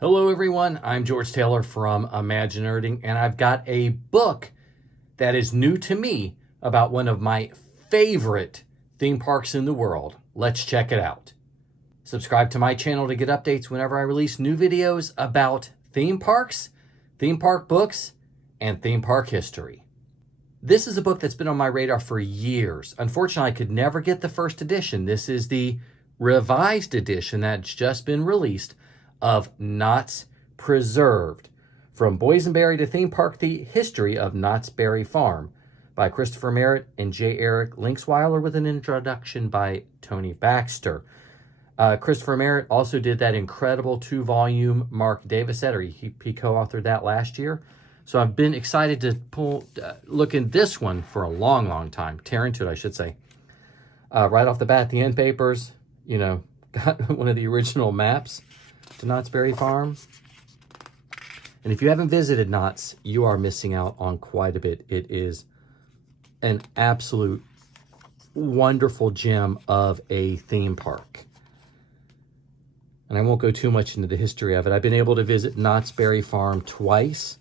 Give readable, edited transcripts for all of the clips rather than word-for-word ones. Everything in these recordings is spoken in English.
Hello everyone, I'm George Taylor from ImagiNERDing, and I've got a book that is new to me about one of my favorite theme parks in the world. Let's check it out. Subscribe to my channel to get updates whenever I release new videos about theme parks, theme park books, and theme park history. This is a book that's been on my radar for years. Unfortunately, I could never get the first edition. This is the revised edition that's just been released of Knott's Preserved, From Boysenberry to Theme Park, The History of Knott's Berry Farm by Christopher Merritt and Eric Lynxweiler, with an introduction by Tony Baxter. Christopher Merritt also did that incredible 2-volume Mark Davis set, or he co-authored that last year. So I've been excited to look in this one for a long time, tear into it, I should say. Right off the bat, the end papers, got one of the original maps to Knott's Berry Farm. And if you haven't visited Knott's, you are missing out on quite a bit. It is an absolute wonderful gem of a theme park. And I won't go too much into the history of it. I've been able to visit Knott's Berry Farm twice.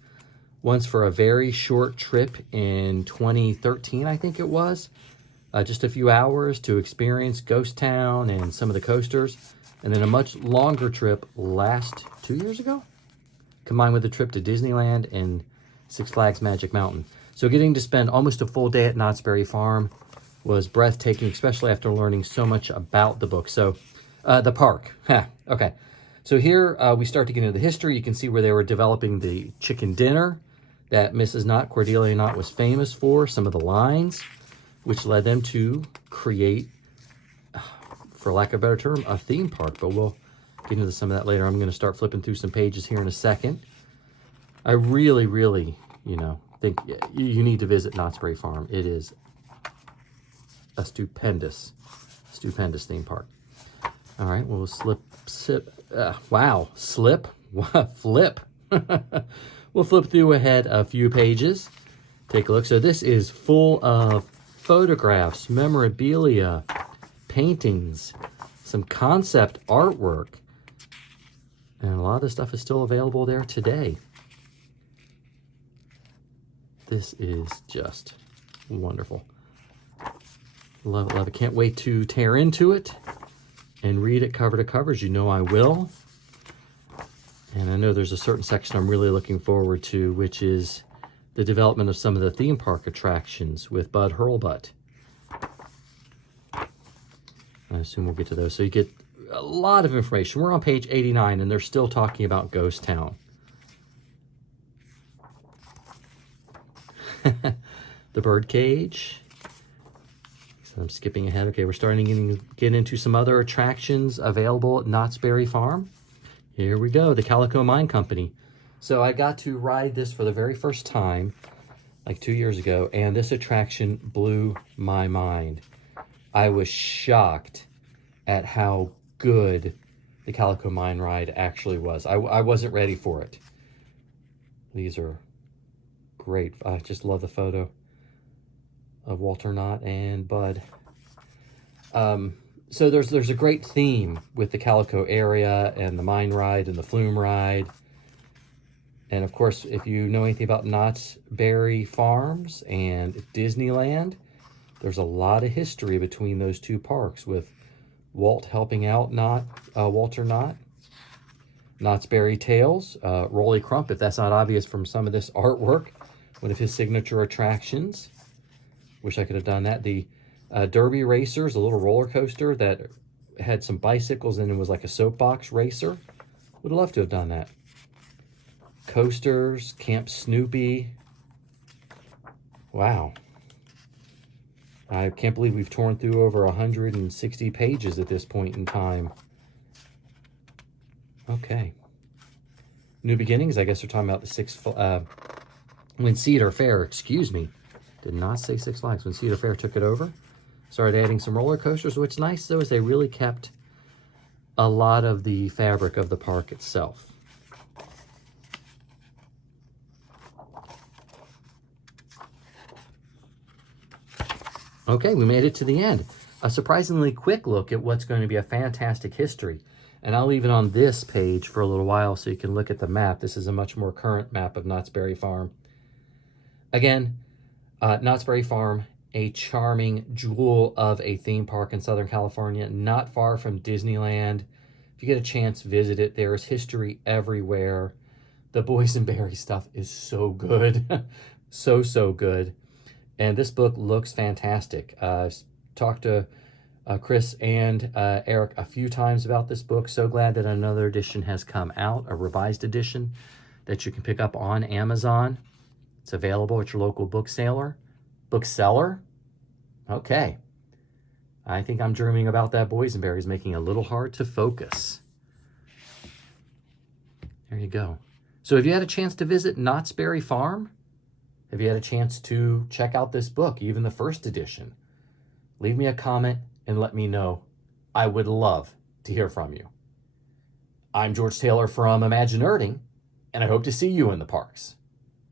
Once for a very short trip in 2013, I think it was. Just a few hours to experience Ghost Town and some of the coasters. And then a much longer trip last 2 years ago, combined with a trip to Disneyland and Six Flags Magic Mountain. So getting to spend almost a full day at Knott's Berry Farm was breathtaking, especially after learning so much about the book. So the park. Okay. So here we start to get into the history. You can see where they were developing the chicken dinner that Mrs. Knott, Cordelia Knott, was famous for, some of the lines, which led them to create, for lack of a better term, a theme park. But we'll get into some of that later. I'm going to start flipping through some pages here in a second. I really, think you need to visit Knott's Berry Farm. It is a stupendous theme park. All right, we'll flip. We'll flip through ahead a few pages. Take a look. So this is full of photographs, memorabilia, paintings, some concept artwork, and a lot of the stuff is still available there today. This is just wonderful. Love it. Can't wait to tear into it and read it cover to cover, as you know I will. And I know there's a certain section I'm really looking forward to, which is the development of some of the theme park attractions with Bud Hurlbut. I assume we'll get to those. So you get a lot of information. We're on page 89, and they're still talking about Ghost Town. The bird cage. So I'm skipping ahead. Okay, we're starting to get into some other attractions available at Knott's Berry Farm. Here we go, the Calico Mine Company. So I got to ride this for the very first time, like 2 years ago, and this attraction blew my mind. I was shocked at how good the Calico Mine ride actually was. I wasn't ready for it. These are great. I just love the photo of Walter Knott and Bud. So there's a great theme with the Calico area and the mine ride and the flume ride. And of course, if you know anything about Knott's Berry Farms and Disneyland, there's a lot of history between those two parks, with Walt helping out Walter Knott. Knott's Berry Tales, Rolly Crump, if that's not obvious from some of this artwork, one of his signature attractions. Wish I could have done that. The Derby Racers, a little roller coaster that had some bicycles and it was like a soapbox racer. Would have loved to have done that. Coasters, Camp Snoopy. Wow. I can't believe we've torn through over 160 pages at this point in time. Okay. New Beginnings, I guess they're talking about the when Cedar Fair, excuse me. Did not say Six Flags. When Cedar Fair took it over, started adding some roller coasters. What's nice, though, is they really kept a lot of the fabric of the park itself. Okay, we made it to the end. A surprisingly quick look at what's going to be a fantastic history. And I'll leave it on this page for a little while so you can look at the map. This is a much more current map of Knott's Berry Farm. Again, Knott's Berry Farm, a charming jewel of a theme park in Southern California, not far from Disneyland. If you get a chance, visit it. There is history everywhere. The Boysenberry stuff is so good. so good. And this book looks fantastic. Talked to Chris and Eric a few times about this book. So glad that another edition has come out, a revised edition that you can pick up on Amazon. It's available at your local bookseller. Okay. I think I'm dreaming about that Boysenberry is making it a little hard to focus. There you go. So have you had a chance to visit Knott's Berry Farm? Have you had a chance to check out this book, even the first edition? Leave me a comment and let me know. I would love to hear from you. I'm George Taylor from ImagiNERDing, and I hope to see you in the parks.